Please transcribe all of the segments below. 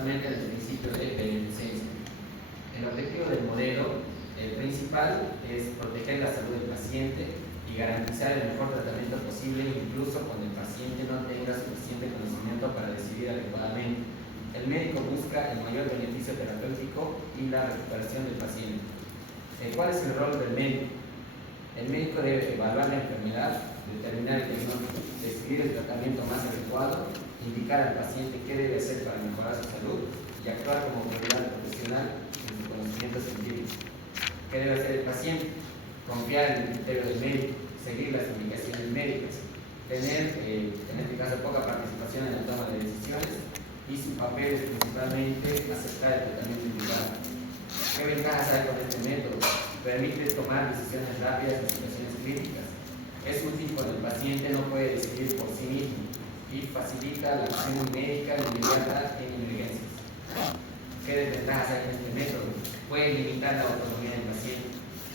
principalmente en el principio de beneficencia. El objetivo del modelo principal es proteger la salud del paciente y garantizar el mejor tratamiento posible, incluso cuando el paciente no tenga suficiente conocimiento para decidir adecuadamente. El médico busca el mayor beneficio terapéutico y la recuperación del paciente. ¿Cuál es el rol del médico? El médico debe evaluar la enfermedad, determinar el diagnóstico, decidir el tratamiento más adecuado, indicar al paciente qué debe hacer para mejorar su salud y actuar como autoridad profesional en su conocimiento científico. ¿Qué debe hacer el paciente? Confiar en el criterio del médico, seguir las indicaciones médicas, tener, en este caso, poca participación en la toma de decisiones y su papel es principalmente aceptar el tratamiento indicado. ¿Qué ventajas hay con este método? Permite tomar decisiones rápidas en situaciones críticas. Es útil cuando el paciente no puede decidir por sí mismo y facilita la acción médica inmediata en emergencias. ¿Qué desventajas hay con este método? Puede limitar la autonomía del paciente.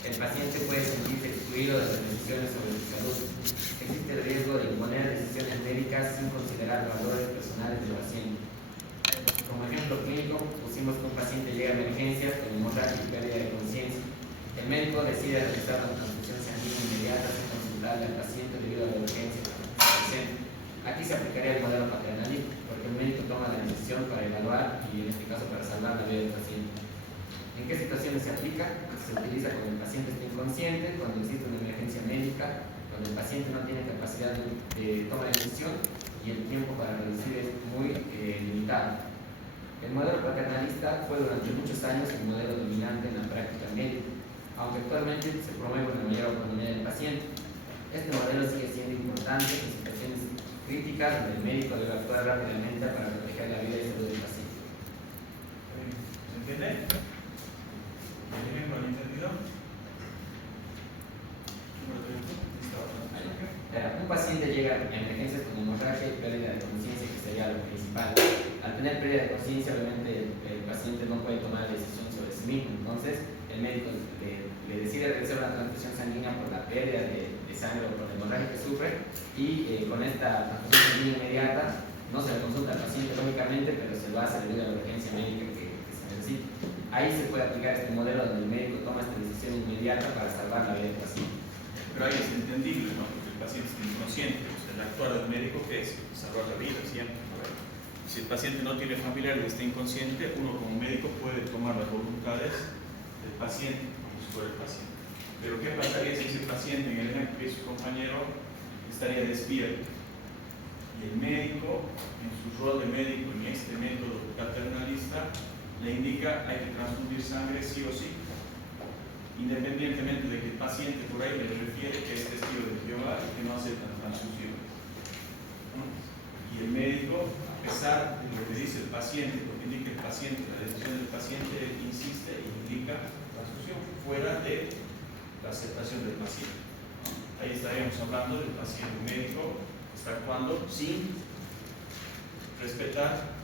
El paciente puede sentirse excluido de las decisiones sobre su salud. Existe el riesgo de imponer decisiones médicas sin considerar valores personales del paciente. Como ejemplo clínico, pusimos que un paciente llega a emergencias con hemorragia y pérdida de conciencia. El médico decide realizar una transfusión sanguínea inmediata sin consultarle al paciente debido a la urgencia presente. Aquí se aplicaría el modelo paternalista, porque el médico toma la decisión para evaluar y, en este caso, para salvar la vida del paciente. ¿En qué situaciones se aplica? Se utiliza cuando el paciente está inconsciente, cuando existe una emergencia médica, cuando el paciente no tiene capacidad de toma de decisión y el tiempo para reducir es muy limitado. El modelo paternalista fue durante muchos años el modelo dominante en la práctica médica, aunque actualmente se promueve una mayor autonomía del paciente. Este modelo sigue siendo importante en situaciones críticas donde el médico debe actuar rápidamente para proteger la vida y salud del paciente. ¿Se entiende? ¿Tienen con el entendido? Un paciente llega a emergencias con hemorragia y pérdida de conciencia, que sería lo principal. Al tener pérdida de conciencia, obviamente el paciente no puede tomar decisión sobre sí mismo. Entonces, el médico le decide realizar una transfusión sanguínea por la pérdida de sangre o por la hemorragia que sufre, y con esta transfusión sanguínea inmediata no se le consulta al paciente lógicamente, pero se lo hace debido a la urgencia médica que se necesita. Ahí se puede aplicar este modelo donde el médico toma esta decisión inmediata para salvar la vida del paciente. Pero ahí es entendible, ¿no? Porque el paciente está inconsciente. O sea, el actuar del médico, ¿qué es? Salvar la vida siempre. Si el paciente no tiene familiar y está inconsciente, uno como médico puede tomar las voluntades del paciente, como si fuera el paciente. Pero ¿qué pasaría si ese paciente, en el ejemplo que es su compañero, estaría despierto? Y el médico, en su rol de médico, en este método paternalista, le indica hay que transfundir sangre sí o sí, independientemente de que el paciente por ahí le refiere que es testigo de Jehová y que no acepta transfusión. Y el médico, a pesar de lo que dice el paciente, lo que indica el paciente, la decisión del paciente, insiste y indica transfusión fuera de la aceptación del paciente. Ahí estaríamos hablando del paciente médico que está actuando sin respetar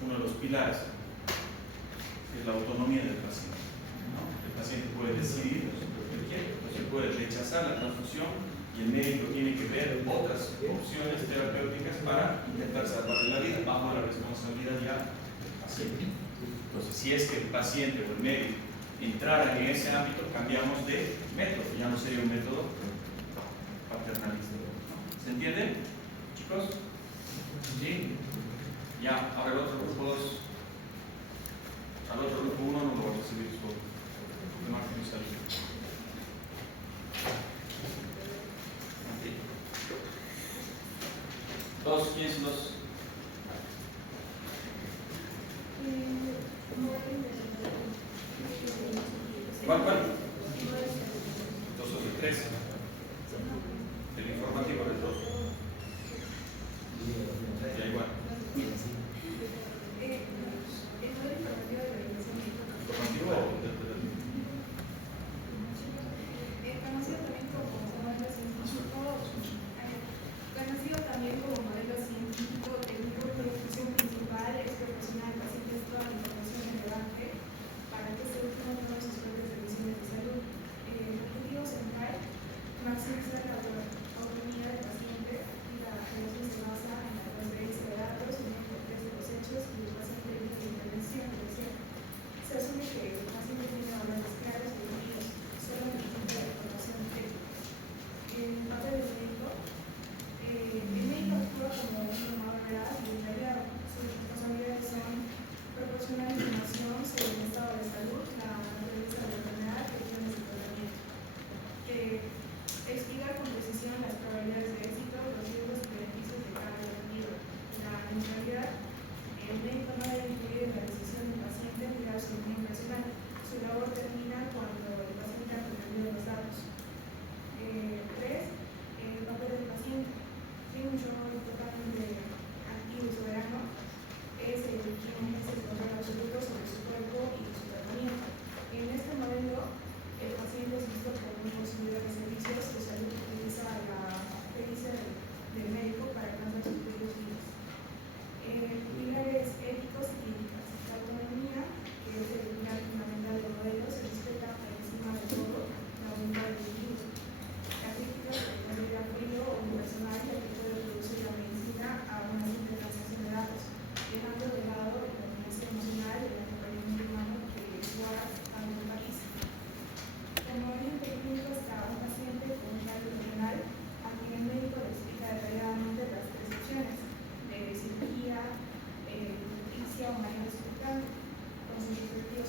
uno de los pilares, que es la autonomía del paciente. El paciente puede decidir lo que quiere, se puede rechazar la transfusión y el médico tiene que ver otras opciones terapéuticas para intentar salvarle la vida bajo la responsabilidad ya del paciente. Entonces, si es que el paciente o el médico entrara en ese ámbito, cambiamos de método, ya no sería un método paternalista. ¿Se entiende, chicos? ¿Sí? Ya, ahora el otro grupo 2. Al otro grupo 1 no lo va a recibir su Martín Salida. Dos, ¿quiénes son dos? ¿Cuál? Dos o de tres. El informativo del 2. Ya igual.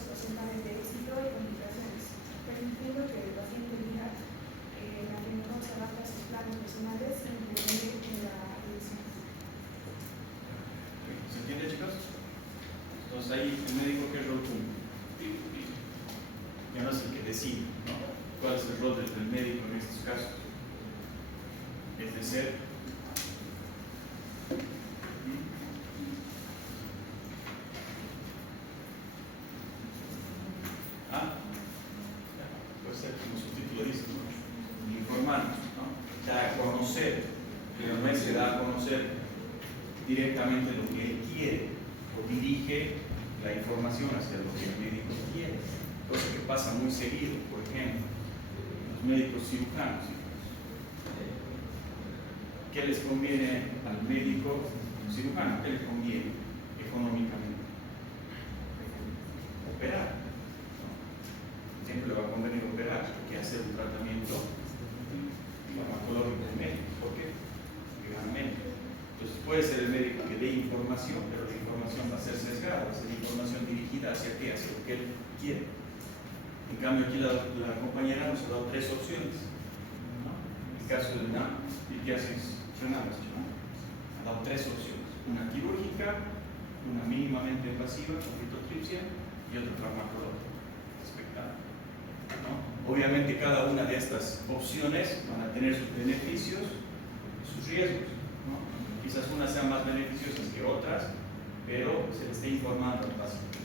porcentajes de éxito y complicaciones, permitiendo que el paciente elija la que mejor se adapta a sus planes personales y intervenir en la elección. ¿Se entiende, chicos? Entonces ahí el médico, ¿qué rol cumple? Ya no es el que decide, ¿no? ¿Cuál es el rol del médico en estos casos? Es de ser puede ser como su título dice, ¿no? Informarnos, ¿no? Da a conocer, pero no es que da a conocer directamente lo que él quiere o dirige la información hacia lo que el médico quiere, cosa que pasa muy seguido. Por ejemplo, los médicos cirujanos, ¿qué les conviene al médico cirujano? ¿Qué le conviene económicamente? Operar, ¿no? Siempre le va a convenir operar que hacer un tratamiento farmacológico médico. ¿Por qué? Porque gana menos. Entonces puede ser el médico que dé información, pero la información va a ser sesgada, va a ser información dirigida hacia qué, hacia lo que él quiere. En cambio aquí la compañera nos ha dado tres opciones, ¿no? En el caso de una litiasis renal, ¿no? Ha dado tres opciones: una quirúrgica, una mínimamente invasiva con litotripsia y otra farmacológica expectante, ¿no? Obviamente cada una de estas opciones van a tener sus beneficios y sus riesgos, ¿no? Quizás unas sean más beneficiosas que otras, pero se le está informando al paciente.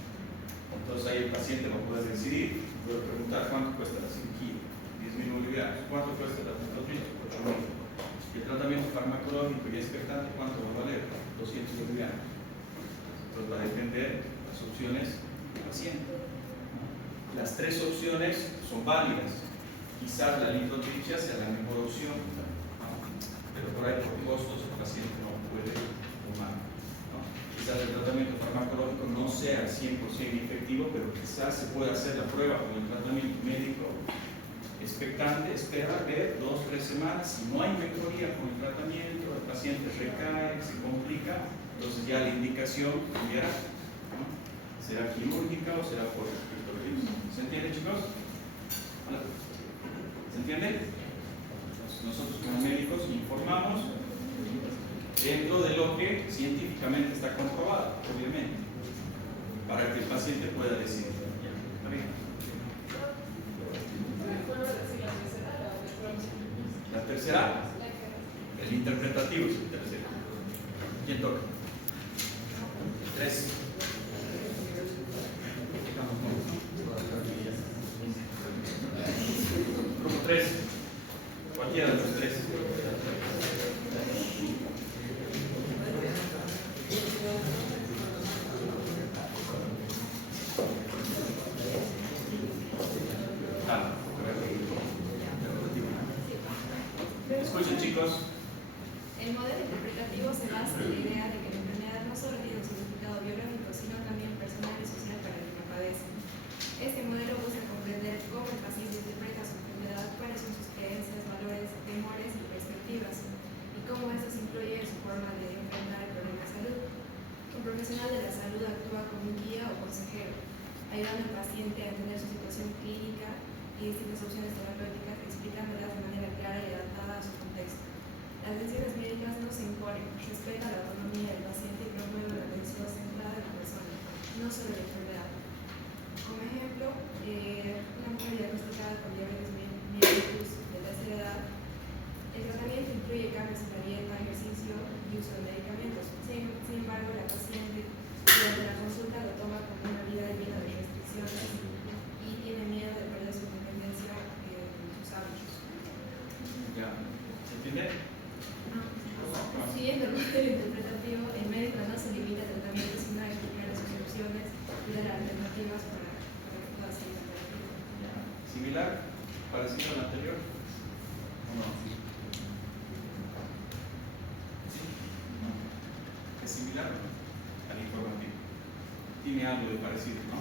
Entonces ahí el paciente va a poder decidir, puede preguntar cuánto cuesta la cirugía, 10.000 bolivianos, cuánto cuesta la litotripsia, 8.000. Y el tratamiento farmacológico y expectante, ¿cuánto va a valer? 200 bolivianos. Entonces va a depender de las opciones del paciente, ¿no? Las tres opciones son válidas. Quizás la litotripsia sea la mejor opción, ¿no? Pero por ahí por costos el paciente no puede tomar, ¿no? Quizás el tratamiento farmacológico no sea 100% efectivo, pero quizás se pueda hacer la prueba con el tratamiento médico expectante, espera ver 2 o 3 semanas. Si no hay mejoría con el tratamiento, el paciente recae, se complica, entonces ya la indicación cambiará, ¿no? ¿Será quirúrgica o será por litotripsia? ¿Se entiende, chicos? ¿Se entiende? Entonces, nosotros como médicos informamos dentro de lo que científicamente está comprobado, obviamente, para que el paciente pueda decidir. ¿Está bien? La tercera, el interpretativo es el tercero. ¿Quién toca? 3. Grupo 3. Cualquiera de los 3. Escuchen, chicos. El modelo interpretativo se basa en la idea de que la enfermedad no solo tiene un significado biológico, sino también personal y social para el que la padece. Este modelo busca comprender cómo el paciente interpreta su enfermedad, cuáles son sus creencias, valores, temores y perspectivas, y cómo eso influye en su forma de enfrentar el problema de salud. Un profesional de la salud actúa como un guía o consejero, ayudando al paciente a entender su situación clínica y distintas opciones terapéuticas, explicándolas de manera clara y adaptada a su contexto. Las decisiones médicas no se imponen, respetan la autonomía del paciente y promueven la atención centrada en la persona, no sobre la enfermedad. Como ejemplo, una mujer diagnosticada con diabetes mellitus de tercera edad, el tratamiento incluye cambios en la dieta, ejercicio y uso de medicamentos. Sin embargo, la paciente durante la consulta lo toma como una vida llena de restricciones y tiene miedo de perder su independencia en sus hábitos. ¿Ya? ¿Se entiende? Siguiendo el modelo interpretativo, el médico no se limita al tratamiento, sino a explicar sus opciones y dar alternativas para que pueda seguir el tratamiento. ¿Similar? ¿Parecido al anterior? ¿O no? ¿Sí? ¿No? ¿Es similar al informativo? Tiene algo de parecido, ¿no?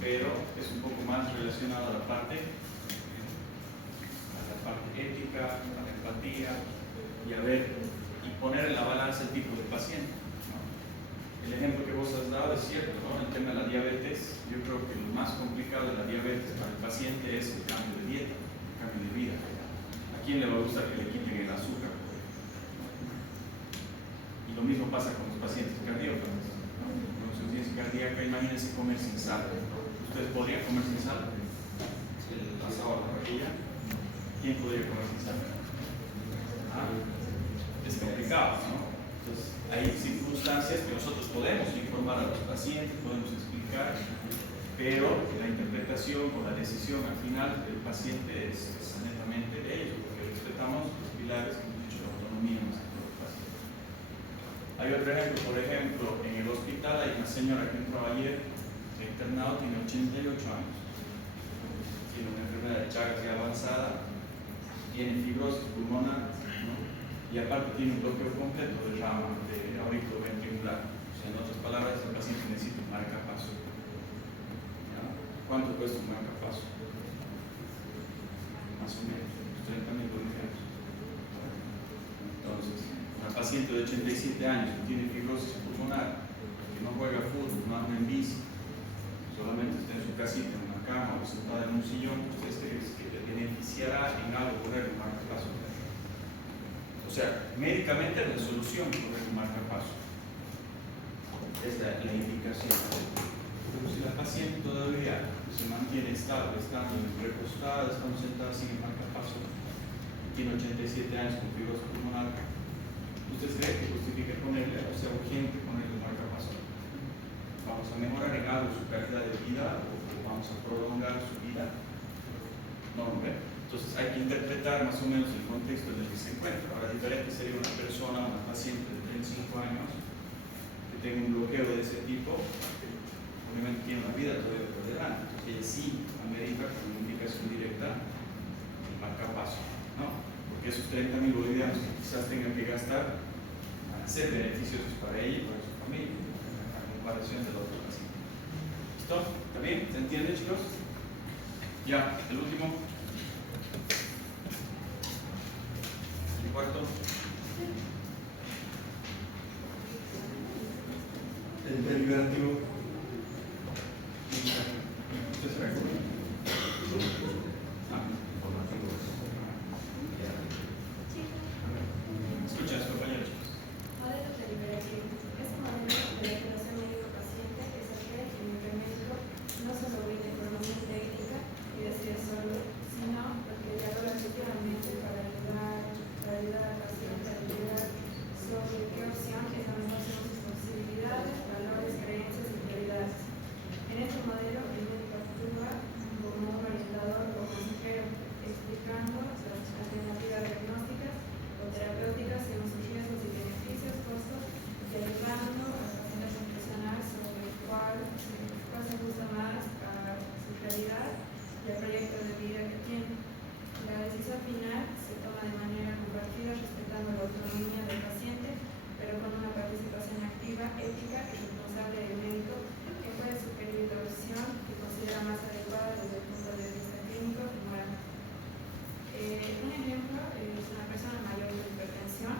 Pero es un poco más relacionado a la parte ética, a la empatía y a ver y poner en la balanza el tipo de paciente, ¿no? El ejemplo que vos vos has dado es cierto, ¿no? El tema de la diabetes, yo creo que lo más complicado de la diabetes para el paciente es el cambio de dieta, el cambio de vida. ¿A quién le va a gustar que le quiten el azúcar? Y lo mismo pasa con los pacientes cardíacos, ¿no? Con insuficiencia cardíaca, imagínense comer sin sal. ¿Ustedes podrían comer sin sal? El asado a la parrilla. ¿Quién podría comer sin sal? Es complicado, ¿no? Entonces, hay circunstancias que nosotros podemos informar a los pacientes, podemos explicar, pero la interpretación o la decisión al final del paciente es netamente de ellos, porque respetamos los pilares que hemos dicho de autonomía en nuestro paciente. Hay otro ejemplo, por ejemplo, en el hospital hay una señora que entró ayer, internado, tiene 88 años, tiene una enfermedad de Chagas ya avanzada, tiene fibrosis pulmonar, ¿no? Y aparte tiene un bloqueo completo de rama, de auriculoventricular. O sea, en otras palabras, el paciente necesita un marcapaso. ¿Ya? ¿Cuánto cuesta un marcapaso? Más o menos, 30.000 bolivianos. Entonces, una paciente de 87 años que tiene fibrosis pulmonar, que no juega fútbol, no anda en bici, solamente está en su casita, en una cama o sentada en un sillón, ¿ustedes creen que le beneficiará en algo poner un marcapaso? O sea, médicamente es la solución poner un marcapaso. Es la indicación. Pero si la paciente todavía se mantiene estable, estando recostada, estando sentada sin el marcapaso, tiene 87 años con fibrosis pulmonar, ¿ustedes creen que justifica ponerle, o sea, urgente ponerle el marcapaso? ¿Vamos a mejorar en algo su calidad de vida o vamos a prolongar su vida? No, ¿no? Entonces hay que interpretar más o menos el contexto en el que se encuentra. Ahora, diferente sería una persona, una paciente de 35 años que tenga un bloqueo de ese tipo, que obviamente tiene una vida todavía por delante. Entonces ella sí amerita con una indicación directa el marcapaso, ¿no? Porque esos 30.000 bolivianos que quizás tengan que gastar van a ser beneficiosos para ella y para su familia, a comparación del otro paciente. ¿Listo? ¿Está bien? ¿Se entiende, chicos? Ya, el último. El cuarto. El deliberativo. ¿Usted se recuerda? Escuchas, compañeros. Modelo deliberativo. Este modelo de relación médico-paciente es aquel en el que el médico no solo brinda información técnica y decide solo, sino porque dialoga efectivamente para ayudar al paciente a deliberar sobre qué opción es la mejor según sus posibilidades, valores, creencias y prioridades. En este modelo, el médico actúa como un orientador o consejero, explicando las alternativas diagnósticas o terapéuticas según sus riesgos y beneficios, costos, y ayudando al paciente a reflexionar sobre cuál se ajusta más a su realidad y al proyecto de vida que tiene. La decisión final se toma de manera compartida, respetando la autonomía del paciente, pero con una participación activa, ética y responsable del médico, que puede sugerir la opción que considera más adecuada desde el punto de vista clínico y moral. Un ejemplo es una persona mayor con hipertensión.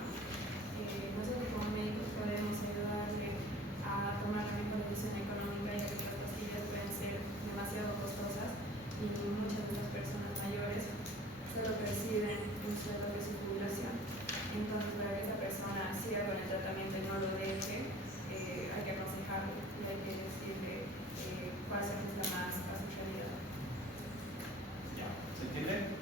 Nosotros como médicos podemos ayudarle a tomar la mejor decisión económica, ya que las pastillas pueden ser demasiado costosas y muchas de las personas mayores solo perciben un sueldo de su jubilación. Entonces, para que esa persona siga con el tratamiento y no lo deje, hay que aconsejarlo y hay que decirle cuál se ajusta más a su realidad. Ya, ¿se entiende?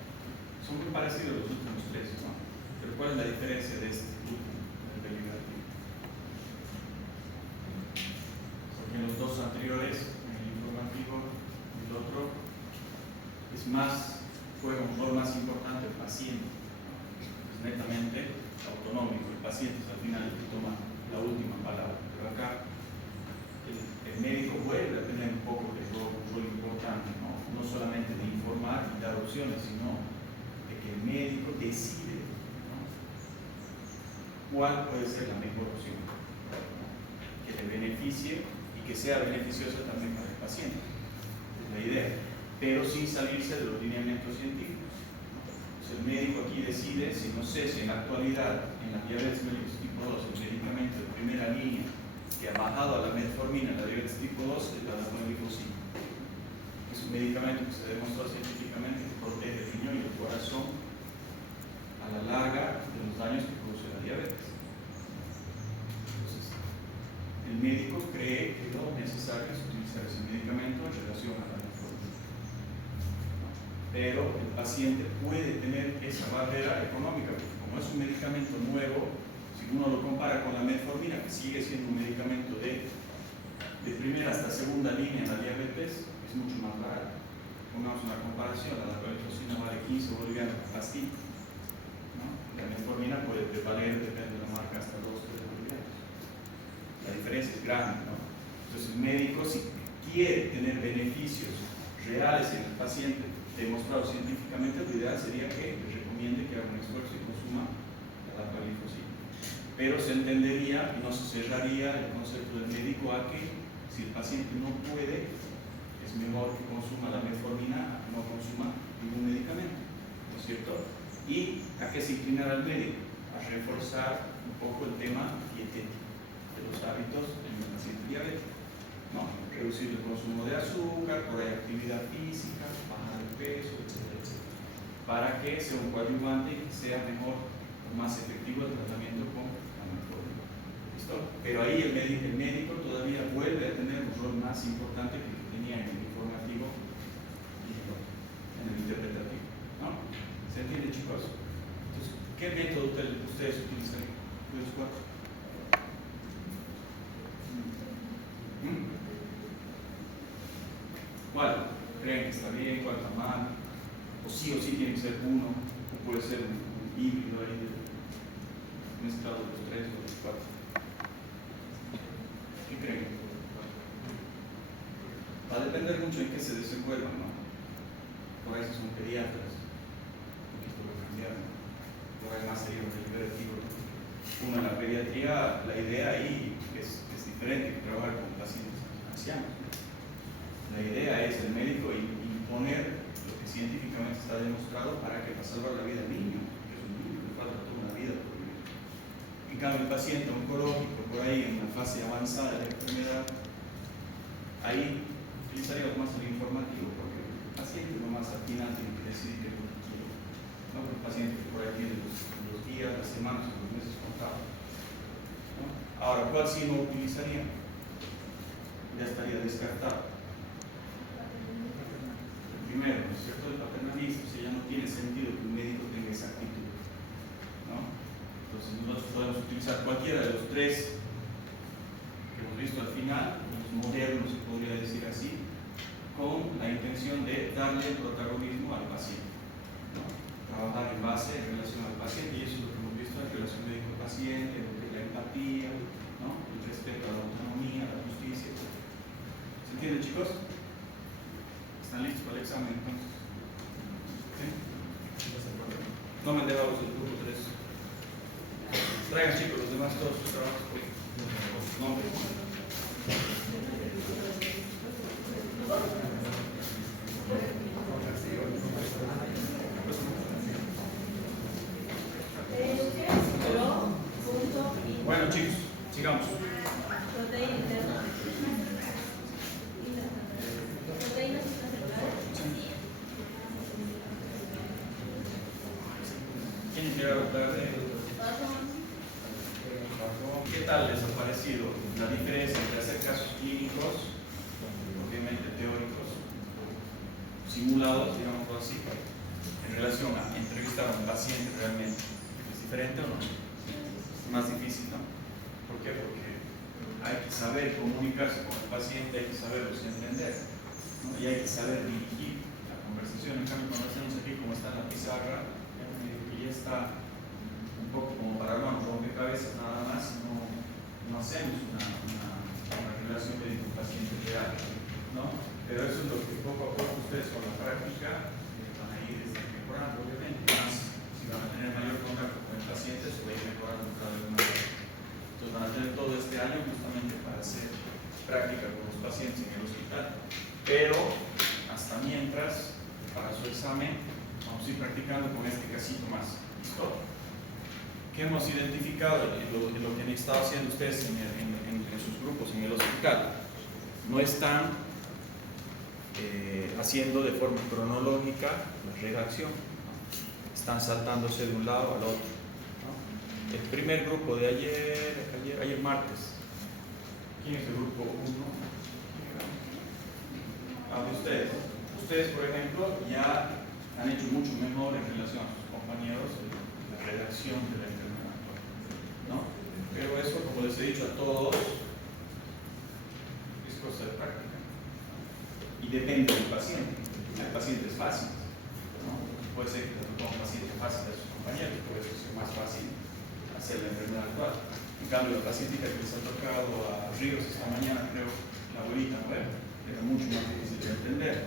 Son muy parecidos los últimos tres, ¿no? Pero ¿cuál es la diferencia de este último, el deliberativo? Porque en los dos anteriores, en el informativo y el otro, es más, juega un rol más importante el paciente, ¿no? Es netamente autonómico, el paciente es al final el que toma la última palabra. Pero acá el médico vuelve a tener un poco de un rol importante, ¿no? No solamente de informar y dar opciones, sino de que el médico decide, ¿no?, cuál puede ser la mejor opción, ¿no?, que le beneficie y que sea beneficiosa también para el paciente. Es la idea, pero sin salirse de los lineamientos científicos, ¿no? Entonces, el médico aquí decide si en la actualidad, en la diabetes mellitus tipo 2, el medicamento de primera línea que que ha bajado a la metformina, la diabetes tipo 2, es la dapagliflozin. Es un medicamento que se demostró científicamente que protege el riñón y el corazón a la larga de los daños que produce la diabetes. Entonces, el médico cree que lo necesario es utilizar ese medicamento en relación a la metformina. Pero el paciente puede tener esa barrera económica, porque como es un medicamento nuevo, si uno lo compara con la metformina, que sigue siendo un medicamento de primera hasta segunda línea en la diabetes, es mucho más barato. Pongamos una comparación, la dapagliflozin vale 15 bolivianos por pastilla, ¿no? La metformina puede valer, depende de la marca, hasta 2 o 3 bolivianos. La diferencia es grande, ¿no? Entonces el médico, si quiere tener beneficios reales en el paciente, demostrado científicamente, lo ideal sería que le recomiende que haga un esfuerzo y consuma la dapagliflozin. Pero se entendería y no se cerraría el concepto del médico a que si el paciente no puede, es mejor que consuma la metformina a que no consuma ningún medicamento, ¿no es cierto? ¿Y a qué se inclinará el médico? A reforzar un poco el tema dietético de los hábitos en el paciente diabético, ¿no? Reducir el consumo de azúcar, por ahí actividad física, bajar el peso, etcétera, etcétera, para que sea un coadyuvante y que sea mejor o más efectivo el tratamiento con la metformina. ¿Listo? Pero ahí el médico todavía vuelve a tener un rol más importante que el que tenía en el informativo y en el interpretativo, ¿no? ¿Se entiende, chicos? Entonces, ¿qué método ustedes utilizan? ¿Ustedes cuatro? ¿Cuál creen que está bien? ¿Cuál está mal? O sí tiene que ser uno, o puede ser un híbrido ahí mezclado de los tres o los cuatro. ¿Qué creen? Va a depender mucho en qué se desenvuelvan, ¿no? Por ahí son pediatras, un poquito lo cambiaron, por ahí más sería un deliberativo. Uno en la pediatría, la idea ahí es diferente que trabajar con pacientes ancianos. La idea es el médico imponer lo que científicamente está demostrado para salvar la vida del niño, que es un niño que le falta toda una vida por vivir. En cambio, el paciente oncológico, por ahí en una fase avanzada de la enfermedad, ahí utilizaríamos más el informativo, porque el paciente nomás al final tiene que decidir qué es lo que quiere. ¿No? El paciente que por ahí tiene los días, las semanas o los meses contados. ¿No? Ahora, ¿cuál sí no utilizaría? Ya estaría descartado. Primero, ¿no es cierto? El paternalismo, o sea, ya no tiene sentido que un médico tenga esa actitud, ¿no? Entonces nosotros podemos utilizar cualquiera de los tres que hemos visto al final, los modernos, se podría decir así, con la intención de darle el protagonismo al paciente, ¿no? Trabajar en base, en relación al paciente, y eso es lo que hemos visto en relación médico-paciente, la empatía, ¿no? El respeto a la autonomía, a la justicia, etc. ¿Se entiende, chicos? ¿Están listos para el examen entonces? ¿Sí? No me han dejado el grupo 3. Traigan, chicos, los demás todos sus trabajos por sus nombres. Bueno, chicos, sigamos. ¿Quién llegaron tarde? ¿Qué tal les ha parecido la diferencia entre hacer casos clínicos, obviamente teóricos, simulados, digámoslo así, en relación a entrevistar a un paciente realmente? ¿Es diferente o no? Es más difícil, ¿no? ¿Por qué? Porque hay que saber comunicarse con el paciente, hay que saberlos entender, ¿no? Y hay que saber dirigir la conversación. En cambio, cuando hacemos aquí como está en la pizarra, ya está un poco como para rompecabezas nada más, no hacemos una relación médico-paciente real, ¿no? Pero eso es lo que poco a poco ustedes con la práctica van a ir mejorando, obviamente. Más si van a tener mayor contacto con el paciente, se va a ir mejorando cada vez más. Entonces van a tener todo este año justamente para hacer práctica con los pacientes en el hospital. Pero hasta mientras, para su examen, vamos a ir practicando con este casito más. ¿Listo? ¿Qué hemos identificado? Lo que han estado haciendo ustedes en en sus grupos en el hospital no están haciendo de forma cronológica la redacción, ¿no? Están saltándose de un lado al otro, ¿no? El primer grupo de ayer martes, ¿quién es el grupo 1? De ustedes. Ustedes, por ejemplo, ya han hecho mucho mejor en relación a sus compañeros la redacción de la enfermedad actual, ¿no? Pero eso, como les he dicho a todos, es cosa de práctica, ¿no? Y depende del paciente. Hay pacientes fáciles, ¿no? Puede ser que le tocó un paciente fácil a sus compañeros, por eso es más fácil hacer la enfermedad actual. En cambio, la pacientita que les ha tocado a Ríos esta mañana, creo, la abuelita, ¿no? Era mucho más difícil de entender.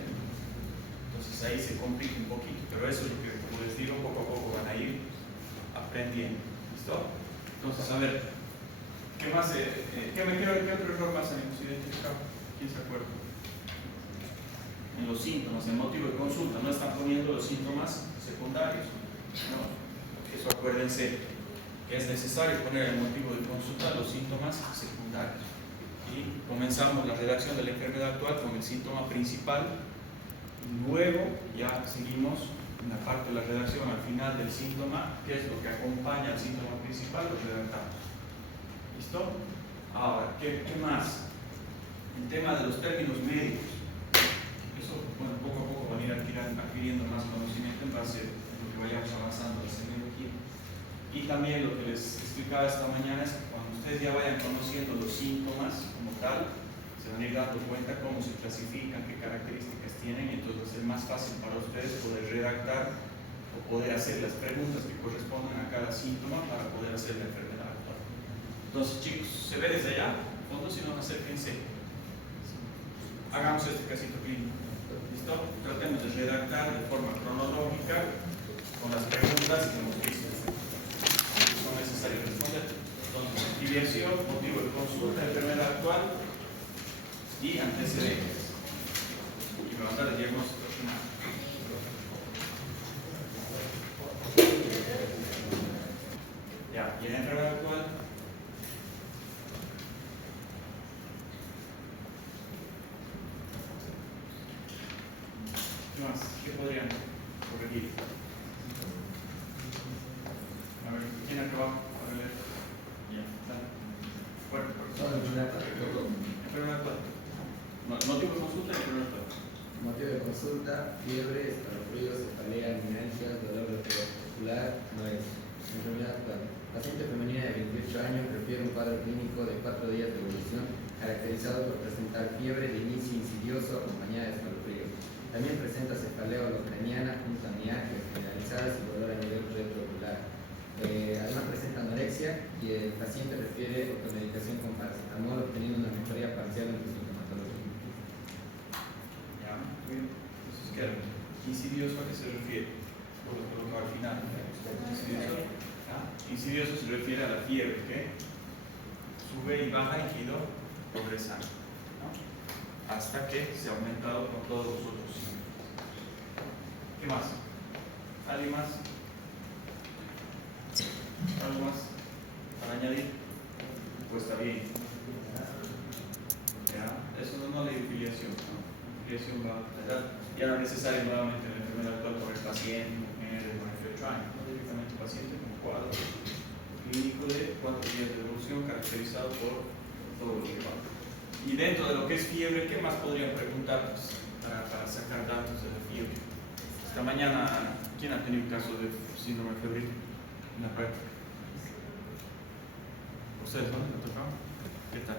Entonces ahí se complica un poquito, pero eso es lo que, como les digo, poco a poco van a ir aprendiendo. ¿Listo? Entonces, a ver, ¿qué más? ¿Qué otro error más hemos identificado? ¿Quién se acuerda? En los síntomas, el motivo de consulta, no están poniendo los síntomas secundarios, ¿no? Eso acuérdense que es necesario poner el motivo de consulta los síntomas secundarios. Y comenzamos la redacción de la enfermedad actual con el síntoma principal. Luego ya seguimos en la parte de la redacción al final del síntoma, que es lo que acompaña al síntoma principal, lo redactamos. ¿Listo? Ahora, ¿qué más? El tema de los términos médicos. Eso, bueno, poco a poco van a ir adquiriendo más conocimiento en base a lo que vayamos avanzando en la semiología. Y también lo que les explicaba esta mañana es que cuando ustedes ya vayan conociendo los síntomas como tal, se van a ir dando cuenta cómo se clasifican, qué características tienen, y entonces va a ser más fácil para ustedes poder redactar o poder hacer las preguntas que corresponden a cada síntoma para poder hacer la enfermedad actual. Entonces, chicos, ¿se ve desde allá? Fondo, si no, acérquense. Hagamos este casito clínico. ¿Listo? Tratemos de redactar de forma cronológica con las preguntas que hemos visto. Son necesarias responder. Entonces, filiación, motivo de consulta, enfermedad actual y antecedentes. Y me va a dar el diagnóstico final. Ya, y en la enfermedad actual. ¿Qué más? ¿Qué podrían corregir? A ver, ¿quién acaba? A ver, ya, dale. Bueno, enfermedad actual. Motivo de consulta y enfermedad actual. Motivo de consulta: fiebre, escalofríos, cefalea, mialgias, dolor muscular, no es. Enfermedad actual: paciente femenina de 28 años refiere un cuadro clínico de 4 días de evolución caracterizado por presentar fiebre de inicio insidioso acompañada de escalofríos. También presenta cefalea holocraniana junto a mialgias generalizadas y dolor a nivel retroocular. Además presenta anorexia y el paciente refiere automedicación con paracetamol obteniendo una mejoría parcial en su sintomatología. Ya, muy bien. Entonces, ¿qué era? ¿Insidioso a qué se refiere? Por lo colocado al final. Insidioso. Insidioso se refiere a la fiebre, que sube y baja y quedó progresando, ¿no? Hasta que se ha aumentado con todos los otros síntomas. ¿Qué más? ¿Alguien más? ¿Algo más para añadir? Pues está bien. ¿Ya? Eso no le digo filiación, ¿no? Filiación va a tratar. Ya no es necesario nuevamente la enfermedad actual por el paciente, mujer de 98 años, no directamente el paciente con cuadro clínico de 4 días de evolución caracterizado por todo lo que va. Y dentro de lo que es fiebre, ¿qué más podrían preguntarnos para sacar datos de la fiebre? Esta mañana, ¿quién ha tenido un caso de síndrome febril en la práctica? ¿Ustedes no? ¿Le tocado? ¿Qué tal?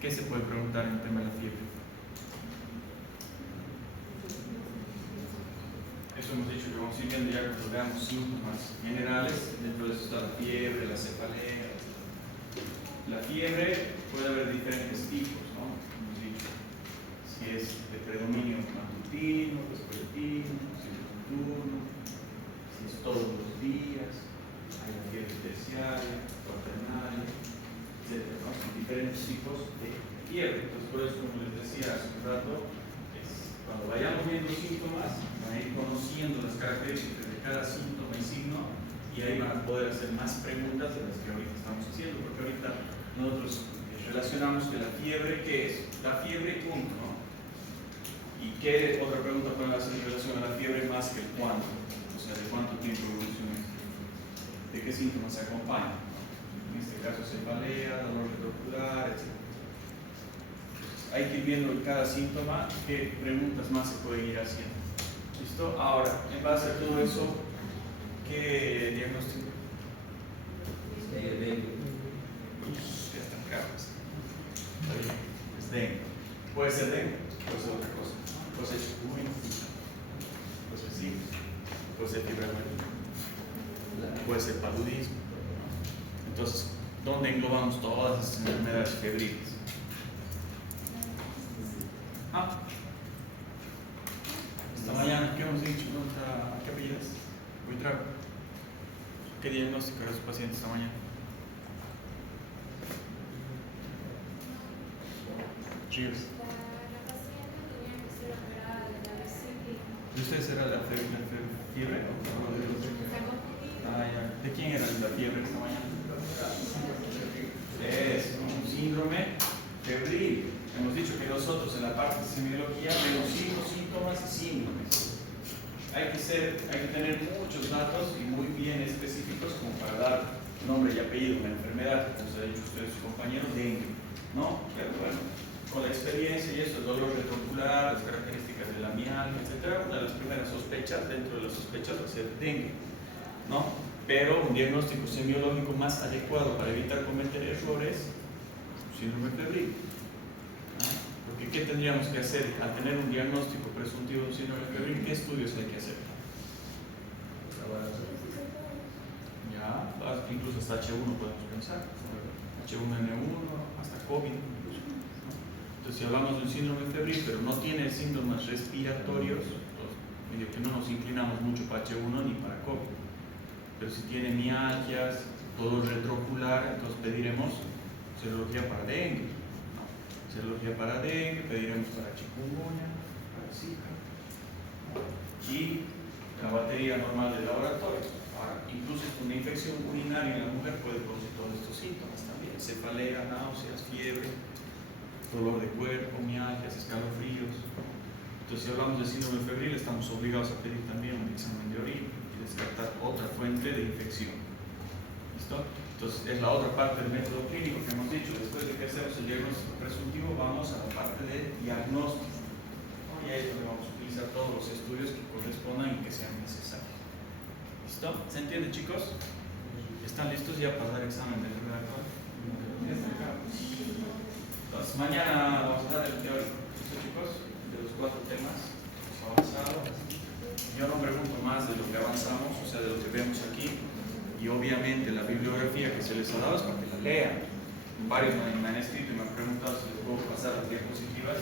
¿Qué se puede preguntar en el tema de la fiebre? Eso hemos dicho que vamos a ir viendo ya cuando veamos síntomas generales. Dentro de eso está la fiebre, la cefalea. La fiebre puede haber diferentes tipos, ¿no? Hemos dicho. Si es de predominio matutino, vespertino, si es nocturno, si es todos los días, hay la fiebre terciaria, cuaternaria, etc. ¿no? Son diferentes tipos de fiebre. Entonces, por eso, como les decía hace un rato, cuando vayamos viendo síntomas, van a ir conociendo las características de cada síntoma y signo, y ahí van a poder hacer más preguntas de las que ahorita estamos haciendo, porque ahorita nosotros relacionamos que la fiebre, ¿qué es? La fiebre, punto, ¿no? ¿Y qué otra pregunta pueden hacer en relación a la fiebre más que el cuándo? O sea, ¿de cuánto tiempo evoluciona? ¿De qué síntomas se acompaña? En este caso, cefalea, dolor retrocular, etc. Hay que ir viendo en cada síntoma qué preguntas más se pueden ir haciendo. ¿Listo? Ahora, en base a todo eso, ¿qué diagnóstico? Ya están caros. Está bien. Es dengue. Puede ser dengue, puede ser otra cosa. Puede ser chikungunya, puede ser zika, puede ser fibromialgia, puede ser paludismo. Entonces, ¿dónde englobamos todas esas enfermedades febriles? Esta mañana, ¿qué hemos dicho? ¿Qué apellidas? ¿Qué diagnóstico era su paciente esta mañana? Ríos. La paciente tenía que ser operada de la vesícula. ¿De ustedes era la fiebre? Ya. ¿De quién era la fiebre esta mañana? Es un síndrome febril. Hemos dicho que nosotros en la parte de semiología reducimos síntomas y síndromes. Hay que tener muchos datos y muy bien específicos como para dar nombre y apellido a una enfermedad, como se ha dicho ustedes, sus compañeros, dengue, ¿no? Pero bueno, con la experiencia y eso, el dolor retrocular, las características de la mialgia, etc., una de las primeras sospechas, dentro de las sospechas, va a ser dengue, ¿no? Pero un diagnóstico semiológico más adecuado para evitar cometer errores, síndrome febril. Porque ¿qué tendríamos que hacer al tener un diagnóstico presuntivo de síndrome febril? ¿Qué estudios hay que hacer? Ya, incluso hasta H1 podemos pensar, H1N1, hasta COVID incluso, ¿no? Entonces, si hablamos de un síndrome febril, pero no tiene síntomas respiratorios, medio que no nos inclinamos mucho para H1 ni para COVID. Pero si tiene mialgias, dolor retrocular, entonces pediremos serología para dengue. Serología para dengue, pediremos para chikungunya, para zika, y la batería normal del laboratorio. Ahora, incluso una infección urinaria en la mujer puede producir todos estos síntomas también: cefalea, náuseas, fiebre, dolor de cuerpo, mialgias, escalofríos. Entonces, si hablamos de síndrome febril, estamos obligados a pedir también un examen de orina y descartar otra fuente de infección. ¿Listo? Entonces, es la otra parte del método clínico que hemos dicho. Después de que hacemos el diagnóstico presuntivo, vamos a la parte de diagnóstico. Y ahí es donde vamos a utilizar todos los estudios que correspondan y que sean necesarios. ¿Listo? ¿Se entiende, chicos? ¿Están listos ya para dar examen del redactor? Entonces, mañana vamos a dar el teórico. ¿Listo, chicos? De los 4 temas hemos avanzado. Yo no pregunto más de lo que avanzamos, o sea, de lo que vemos aquí. Y obviamente la bibliografía que se les ha dado es para que la lean. Varios me han escrito y me han preguntado si les puedo pasar las diapositivas.